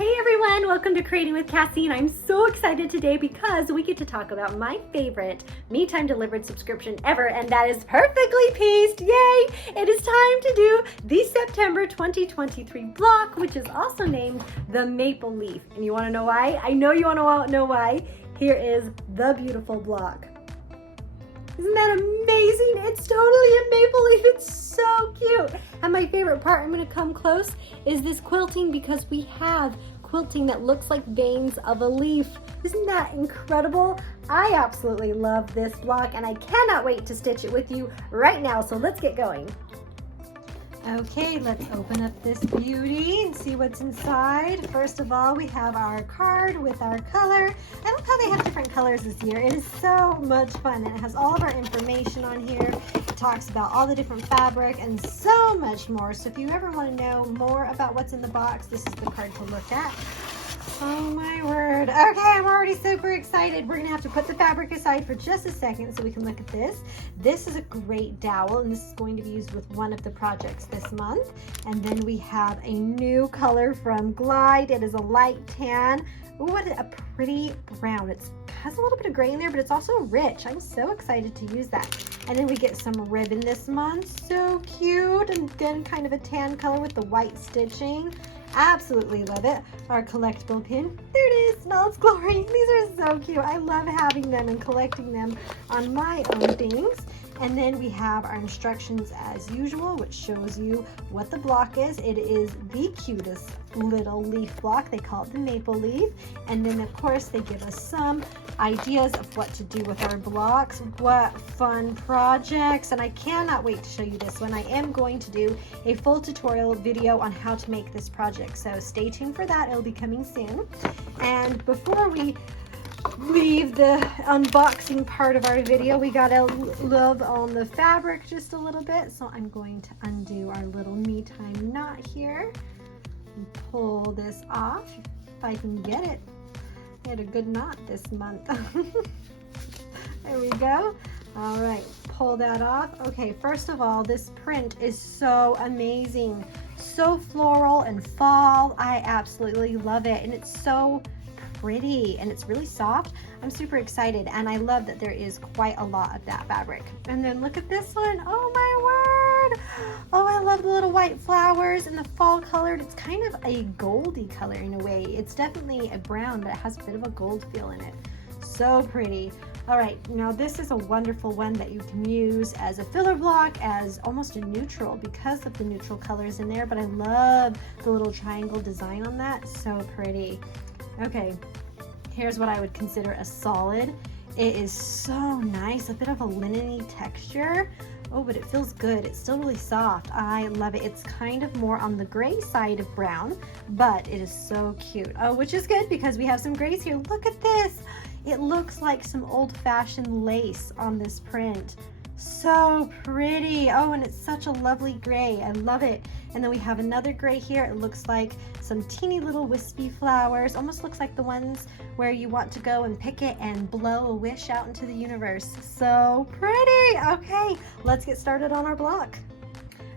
Hey everyone, welcome to Creating with Cassie, and I'm so excited today because we get to talk about my favorite Me Time Delivered subscription ever, and that is Perfectly Pieced. Yay! It is time to do the September 2023 block, which is also named the Maple Leaf. And you want to know why? I know you want to know why. Here is the beautiful block. Isn't that amazing? It's totally a maple leaf. It's so cute. And my favorite part, I'm going to come close, is this quilting, because we have quilting that looks like veins of a leaf. Isn't that incredible? I absolutely love this block and I cannot wait to stitch it with you right now. So let's get going. Okay, let's open up this beauty and see what's inside. First of all, we have our card with our color. I love how they have different colors this year. It is so much fun, and it has all of our information on here. It talks about all the different fabric and so much more. So if you ever want to know more about what's in the box, this is the card to look at. Oh my word. Okay, I'm already super excited. We're gonna have to put the fabric aside for just a second so we can look at this. This is a great dowel, and this is going to be used with one of the projects this month. And then we have a new color from Glide. It is a light tan. Ooh, what a pretty brown. It has a little bit of gray in there, but it's also rich. I'm so excited to use that. And then we get some ribbon this month. So cute. And then kind of a tan color with the white stitching. Absolutely love it. Our collectible pin. There it is. Smells glory. These are so cute. I love having them and collecting them on my own things. And then we have our instructions as usual, which shows you what the block is. It is the cutest little leaf block. They call it the maple leaf. And then of course they give us some ideas of what to do with our blocks. What fun projects. And I cannot wait to show you this one. I am going to do a full tutorial video on how to make this project. So stay tuned for that. It'll be coming soon. And before we leave the unboxing part of our video, we gotta love on the fabric just a little bit. So I'm going to undo our little Me Time knot here and pull this off if I can get it. I had a good knot this month. There we go. All right, pull that off. Okay, first of all, this print is so amazing. So floral and fall. I absolutely love it, and it's so pretty and it's really soft. I'm super excited, and I love that there is quite a lot of that fabric. And then look at this one. Oh my word. Oh, I love the little white flowers and the fall colored. It's kind of a goldy color in a way. It's definitely a brown, but it has a bit of a gold feel in it. So pretty. All right, now this is a wonderful one that you can use as a filler block, as almost a neutral because of the neutral colors in there, but I love the little triangle design on that. So pretty. Okay, here's what I would consider a solid. It is so nice, a bit of a linen-y texture. Oh, but it feels good. It's still really soft. I love it. It's kind of more on the gray side of brown, but it is so cute. Oh, which is good because we have some grays here. Look at this. It looks like some old-fashioned lace on this print. So pretty. Oh, and it's such a lovely gray. I love it. And then we have another gray here. It looks like some teeny little wispy flowers. Almost looks like the ones where you want to go and pick it and blow a wish out into the universe. So pretty. Okay, let's get started on our block.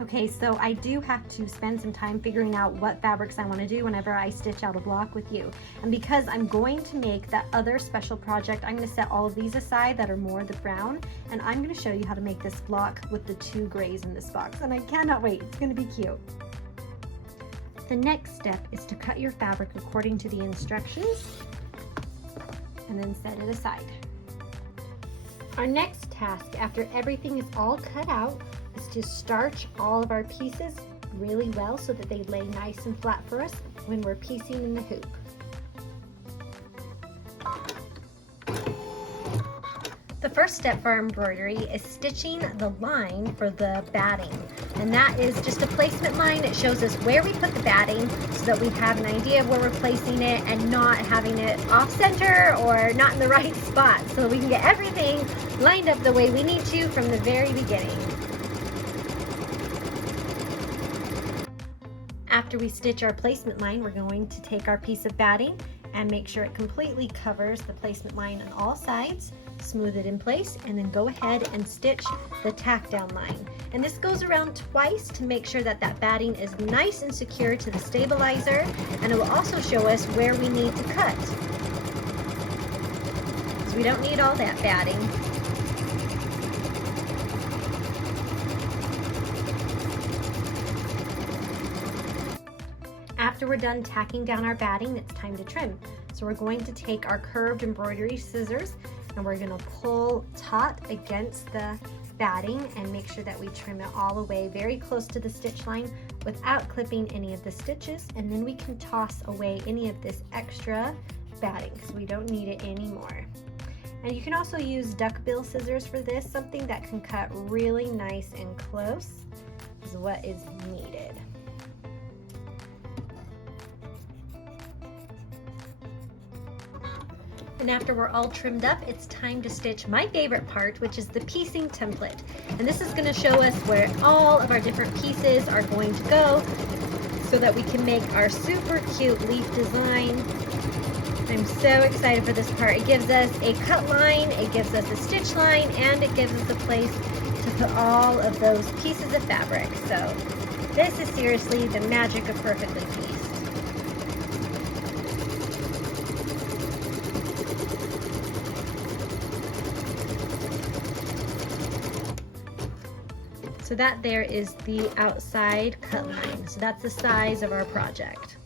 Okay, so I do have to spend some time figuring out what fabrics I want to do whenever I stitch out a block with you. And because I'm going to make that other special project, I'm going to set all of these aside that are more the brown, and I'm going to show you how to make this block with the two grays in this box. And I cannot wait. It's going to be cute. The next step is to cut your fabric according to the instructions and then set it aside. Our next task, after everything is all cut out, is to starch all of our pieces really well so that they lay nice and flat for us when we're piecing in the hoop. The first step for our embroidery is stitching the line for the batting. And that is just a placement line. It shows us where we put the batting so that we have an idea of where we're placing it and not having it off center or not in the right spot, so we can get everything lined up the way we need to from the very beginning. After we stitch our placement line, we're going to take our piece of batting and make sure it completely covers the placement line on all sides, smooth it in place, and then go ahead and stitch the tack down line. And this goes around twice to make sure that that batting is nice and secure to the stabilizer, and it will also show us where we need to cut. Because we don't need all that batting. After we're done tacking down our batting, it's time to trim. So we're going to take our curved embroidery scissors and we're going to pull taut against the batting and make sure that we trim it all the way very close to the stitch line without clipping any of the stitches, and then we can toss away any of this extra batting because we don't need it anymore. And you can also use duckbill scissors for this. Something that can cut really nice and close is what is needed. And after we're all trimmed up, it's time to stitch my favorite part, which is the piecing template. And this is going to show us where all of our different pieces are going to go so that we can make our super cute leaf design. I'm so excited for this part. It gives us a cut line, it gives us a stitch line, and it gives us a place to put all of those pieces of fabric. So this is seriously the magic of perfectly pieced. So that there is the outside cut line. So that's the size of our project.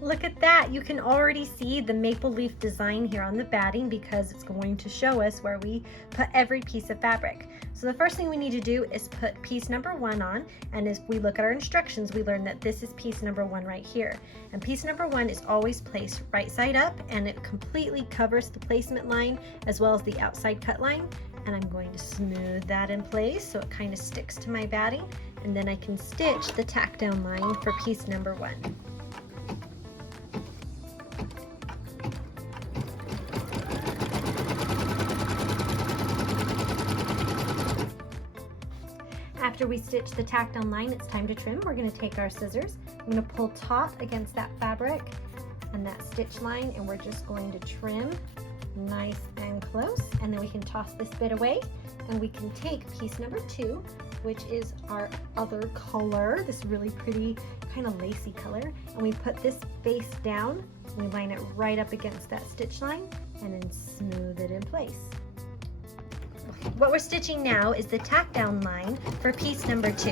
Look at that, you can already see the maple leaf design here on the batting because it's going to show us where we put every piece of fabric. So the first thing we need to do is put piece number 1 on, and as we look at our instructions, we learn that this is piece number 1 right here. And piece number 1 is always placed right side up, and it completely covers the placement line as well as the outside cut line. And I'm going to smooth that in place so it kind of sticks to my batting, and then I can stitch the tack down line for piece number 1. After we stitch the tack down line, it's time to trim. We're going to take our scissors, I'm going to pull taut against that fabric and that stitch line, and we're just going to trim nice and close, and then we can toss this bit away and we can take piece number 2, which is our other color, this really pretty kind of lacy color, and we put this face down, we line it right up against that stitch line and then smooth it in place. What we're stitching now is the tack down line for piece number 2.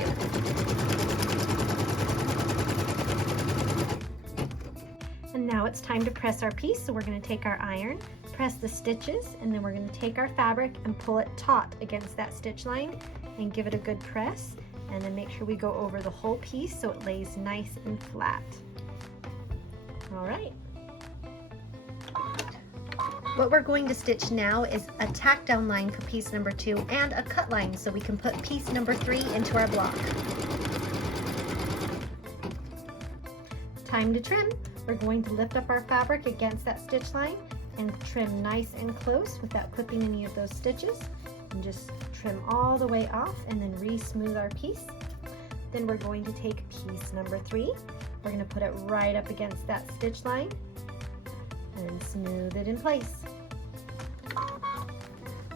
And now it's time to press our piece, so we're going to take our iron, press the stitches, and then we're going to take our fabric and pull it taut against that stitch line and give it a good press, and then make sure we go over the whole piece so it lays nice and flat. All right. What we're going to stitch now is a tack down line for piece number 2 and a cut line so we can put piece number 3 into our block. Time to trim. We're going to lift up our fabric against that stitch line and trim nice and close without clipping any of those stitches, and just trim all the way off and then re-smooth our piece. Then we're going to take piece number 3. We're going to put it right up against that stitch line and smooth it in place.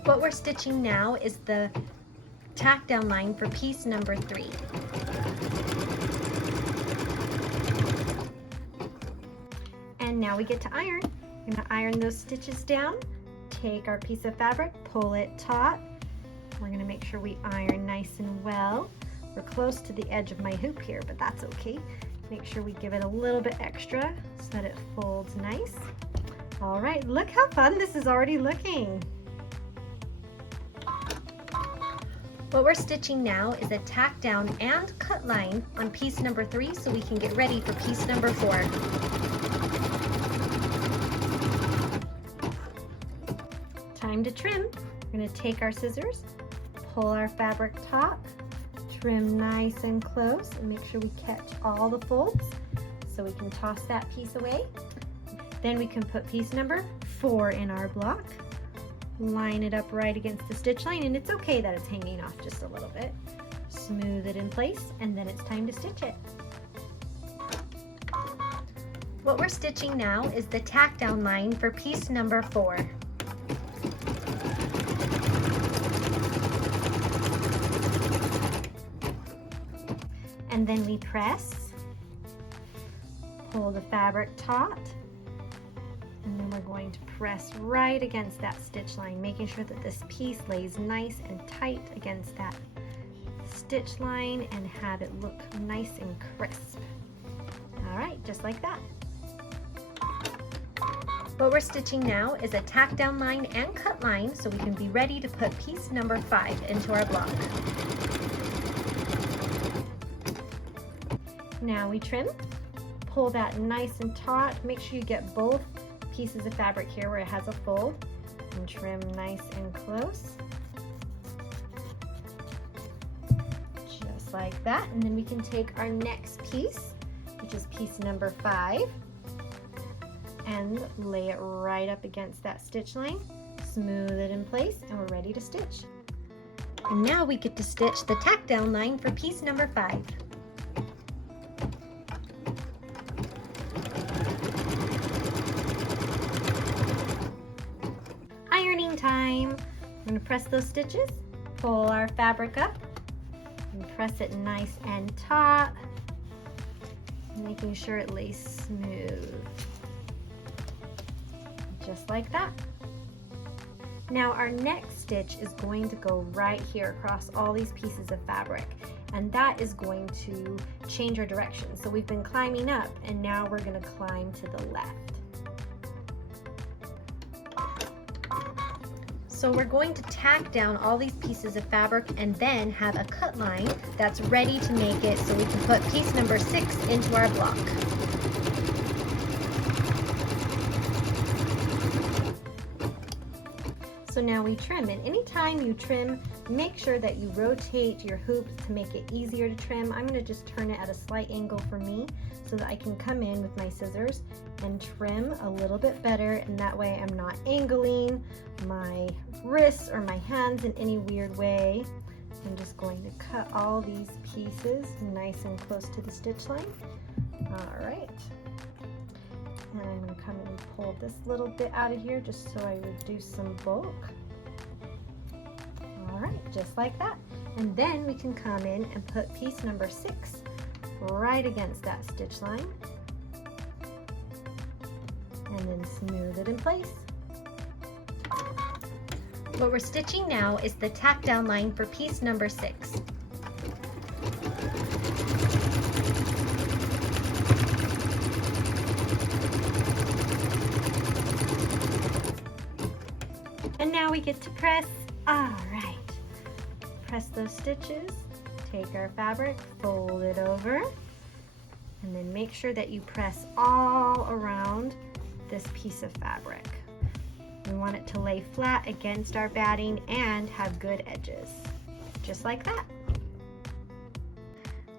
What we're stitching now is the tack down line for piece number 3. And now we get to iron. We're going to iron those stitches down, take our piece of fabric, pull it taut. We're going to make sure we iron nice and well. We're close to the edge of my hoop here, but that's okay. Make sure we give it a little bit extra so that it folds nice. All right, look how fun this is already looking. What we're stitching now is a tack down and cut line on piece number 3 so we can get ready for piece number 4. Time to trim. We're going to take our scissors, pull our fabric taut, trim nice and close, and make sure we catch all the folds so we can toss that piece away. Then we can put piece number 4 in our block, line it up right against the stitch line, and it's okay that it's hanging off just a little bit. Smooth it in place, and then it's time to stitch it. What we're stitching now is the tack down line for piece number 4. and then we press, pull the fabric taut, and then we're going to press right against that stitch line, making sure that this piece lays nice and tight against that stitch line and have it look nice and crisp. All right, just like that. What we're stitching now is a tack down line and cut line so we can be ready to put piece number 5 into our block. Now we trim, pull that nice and taut, make sure you get both pieces of fabric here where it has a fold, and trim nice and close. Just like that, and then we can take our next piece, which is piece number 5, and lay it right up against that stitch line, smooth it in place, and we're ready to stitch. And now we get to stitch the tack down line for piece number 5. Ironing time. I'm going to press those stitches, pull our fabric up, and press it nice and taut, making sure it lays smooth. Just like that. Now our next stitch is going to go right here across all these pieces of fabric, and that is going to change our direction. So we've been climbing up, and now we're going to climb to the left. So we're going to tack down all these pieces of fabric and then have a cut line that's ready to make it so we can put piece number 6 into our block. So now we trim, and anytime you trim, make sure that you rotate your hoop to make it easier to trim. I'm going to just turn it at a slight angle for me so that I can come in with my scissors and trim a little bit better, and that way I'm not angling my wrists or my hands in any weird way. I'm just going to cut all these pieces nice and close to the stitch line. All right. And I'm going to come and pull this little bit out of here just so I reduce some bulk. All right, just like that. And then we can come in and put piece number 6 right against that stitch line. And then smooth it in place. What we're stitching now is the tack down line for piece number 6. And now we get to press. All right. Press those stitches, take our fabric, fold it over, and then make sure that you press all around this piece of fabric. We want it to lay flat against our batting and have good edges, just like that.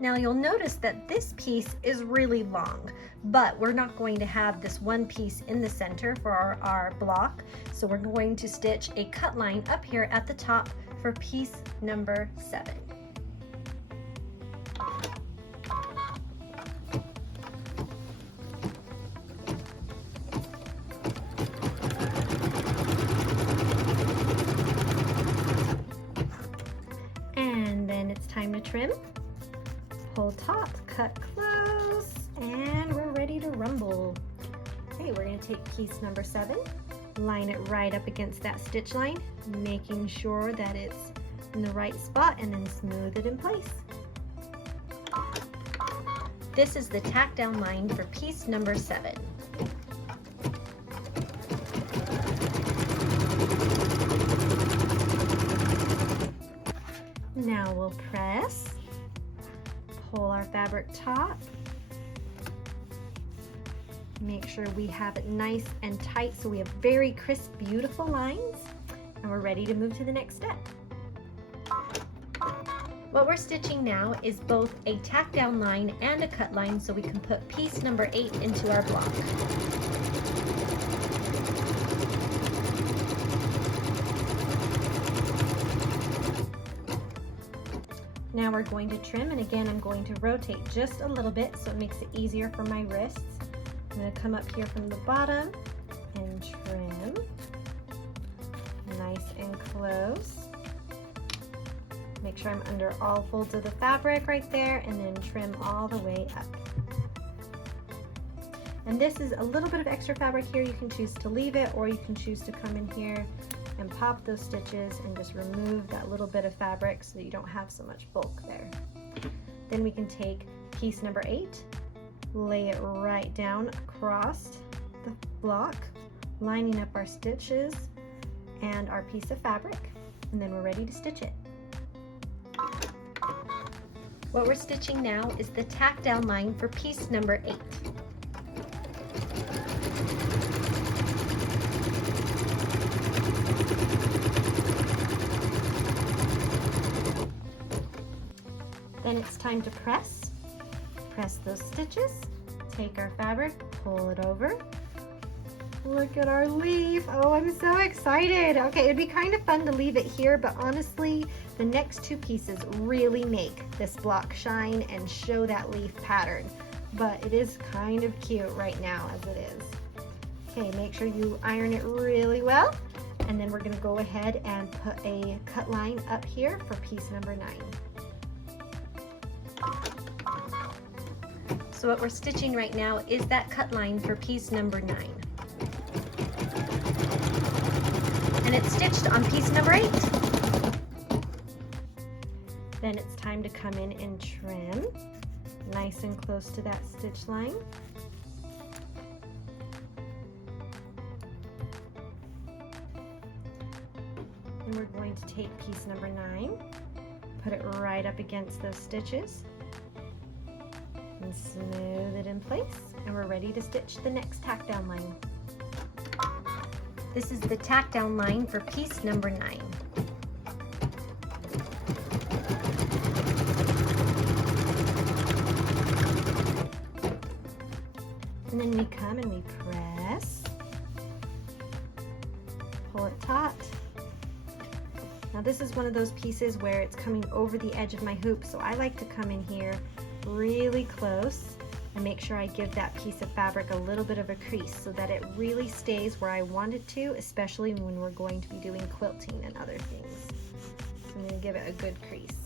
Now you'll notice that this piece is really long, but we're not going to have this one piece in the center for our block, so we're going to stitch a cut line up here at the top for piece number 7. And then it's time to trim. Pull taut, cut close, and we're ready to rumble. Okay, we're going to take piece number 7, line it right up against that stitch line, making sure that it's in the right spot, and then smooth it in place. This is the tack down line for piece number 7. Now we'll press, pull our fabric taut, make sure we have it nice and tight so we have very crisp, beautiful lines, and we're ready to move to the next step. What we're stitching now is both a tack down line and a cut line so we can put piece number 8 into our block. Now we're going to trim, and again I'm going to rotate just a little bit so it makes it easier for my wrists. I'm going to come up here from the bottom and trim nice and close, Make sure I'm under all folds of the fabric right there, and then trim all the way up. And this is a little bit of extra fabric here. You can choose to leave it, or you can choose to come in here and pop those stitches and just remove that little bit of fabric so that you don't have so much bulk there. Then we can take piece number 8, lay it right down across the block, lining up our stitches and our piece of fabric, and then we're ready to stitch it. What we're stitching now is the tack down line for piece number 8. Then it's time to press those stitches, take our fabric, pull it over. Look at our leaf. Oh, I'm so excited. Okay, it'd be kind of fun to leave it here, but honestly, the next 2 pieces really make this block shine and show that leaf pattern. But it is kind of cute right now as it is. Okay, make sure you iron it really well. And then we're gonna go ahead and put a cut line up here for piece number 9. So what we're stitching right now is that cut line for piece number 9. And it's stitched on piece number 8. Then it's time to come in and trim nice and close to that stitch line. And we're going to take piece number 9, put it right up against those stitches, and smooth it in place, and we're ready to stitch the next tack down line. This is the tack down line for piece number 9. And then we come and we press, pull it taut. Now this is one of those pieces where it's coming over the edge of my hoop, so I like to come in here really close and make sure I give that piece of fabric a little bit of a crease so that it really stays where I want it to, especially when we're going to be doing quilting and other things. So I'm going to give it a good crease.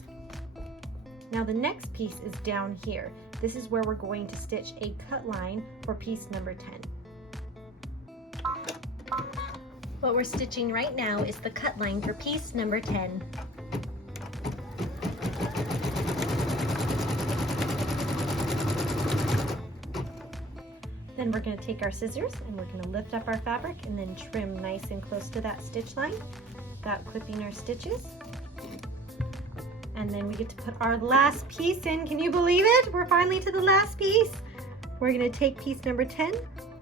Now the next piece is down here. This is where we're going to stitch a cut line for piece number 10. What we're stitching right now is the cut line for piece number 10. Then we're going to take our scissors and we're going to lift up our fabric and then trim nice and close to that stitch line without clipping our stitches. And then we get to put our last piece in. Can you believe it? We're finally to the last piece. We're going to take piece number 10,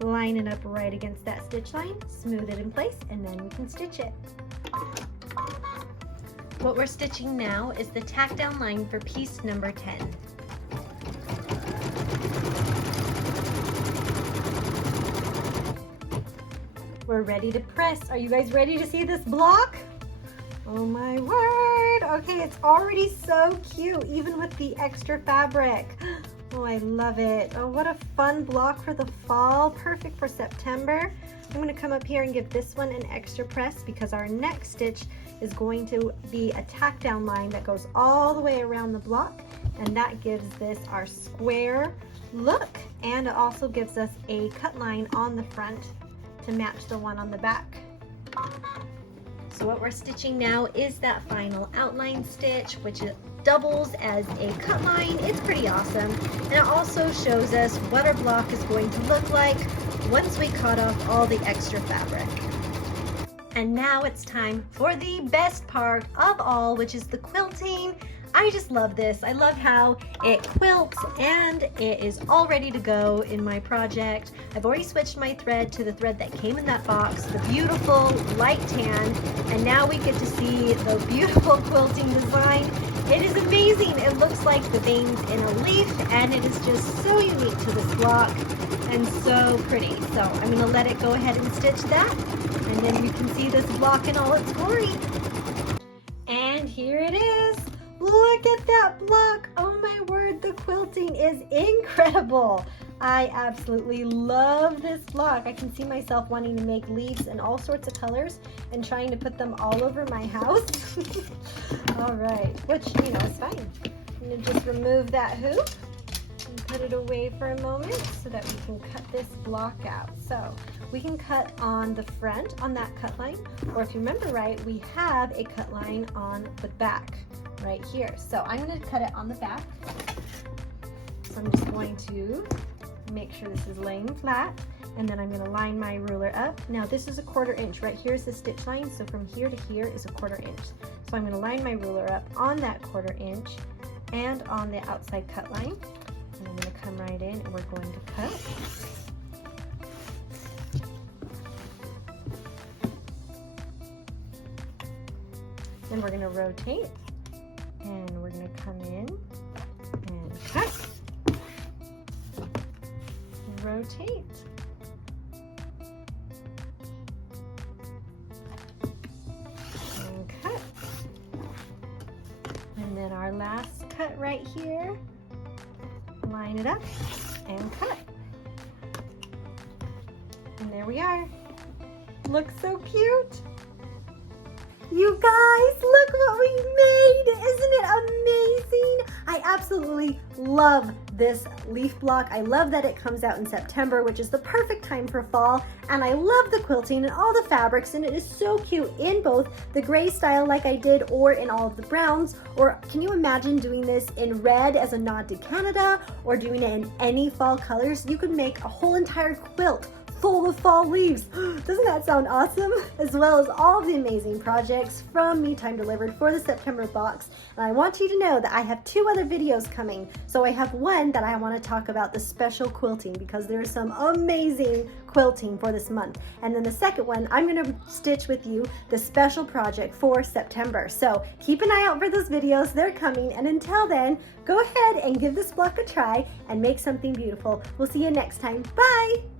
line it up right against that stitch line, smooth it in place, and then we can stitch it. What we're stitching now is the tack down line for piece number 10. We're ready to press. Are you guys ready to see this block? Oh my word. Okay, it's already so cute, even with the extra fabric. Oh, I love it. Oh, what a fun block for the fall. Perfect for September. I'm going to come up here and give this one an extra press because our next stitch is going to be a tack down line that goes all the way around the block, and that gives this our square look, and it also gives us a cut line on the front to match the one on the back. So what we're stitching now is that final outline stitch, which doubles as a cut line. It's pretty awesome, and it also shows us what our block is going to look like once we cut off all the extra fabric. And now it's time for the best part of all, which is the quilting. I just love this. I love how it quilts and it is all ready to go in my project. I've already switched my thread to the thread that came in that box, the beautiful light tan, and now we get to see the beautiful quilting design. It is amazing. It looks like the veins in a leaf, and it is just so unique to this block and so pretty. So I'm gonna let it go ahead and stitch that, and then you can see this block in all its glory. And here it is. Look at that block. Oh my word, the quilting is incredible. I absolutely love this block. I can see myself wanting to make leaves in all sorts of colors and trying to put them all over my house. All right, which, you know, is fine. I'm gonna just remove that hoop and put it away for a moment so that we can cut this block out. So we can cut on the front on that cut line, or if you remember right, we have a cut line on the back right here. So I'm gonna cut it on the back. So I'm just going to make sure this is laying flat, and then I'm going to line my ruler up. Now this is a 1/4 inch. Right here is the stitch line, so from here to here is a 1/4 inch. So I'm going to line my ruler up on that 1/4 inch and on the outside cut line. And I'm going to come right in and we're going to cut. Then we're going to rotate, and we're going to come in and cut. Rotate. And cut. And then our last cut right here, line it up and cut. And there we are. Looks so cute. You guys, look what we made. Isn't it amazing? I absolutely love this leaf block. I love that it comes out in September, which is the perfect time for fall. And I love the quilting and all the fabrics, and it is so cute in both the gray style like I did or in all of the browns. Or can you imagine doing this in red as a nod to Canada, or doing it in any fall colors? You could make a whole entire quilt full of fall leaves. Doesn't that sound awesome? As well as all the amazing projects from Me Time Delivered for the September box. And I want you to know that I have 2 other videos coming. So I have one that I want to talk about the special quilting, because there's some amazing quilting for this month. And then the second one, I'm going to stitch with you the special project for September. So keep an eye out for those videos. They're coming. And until then, go ahead and give this block a try and make something beautiful. We'll see you next time. Bye!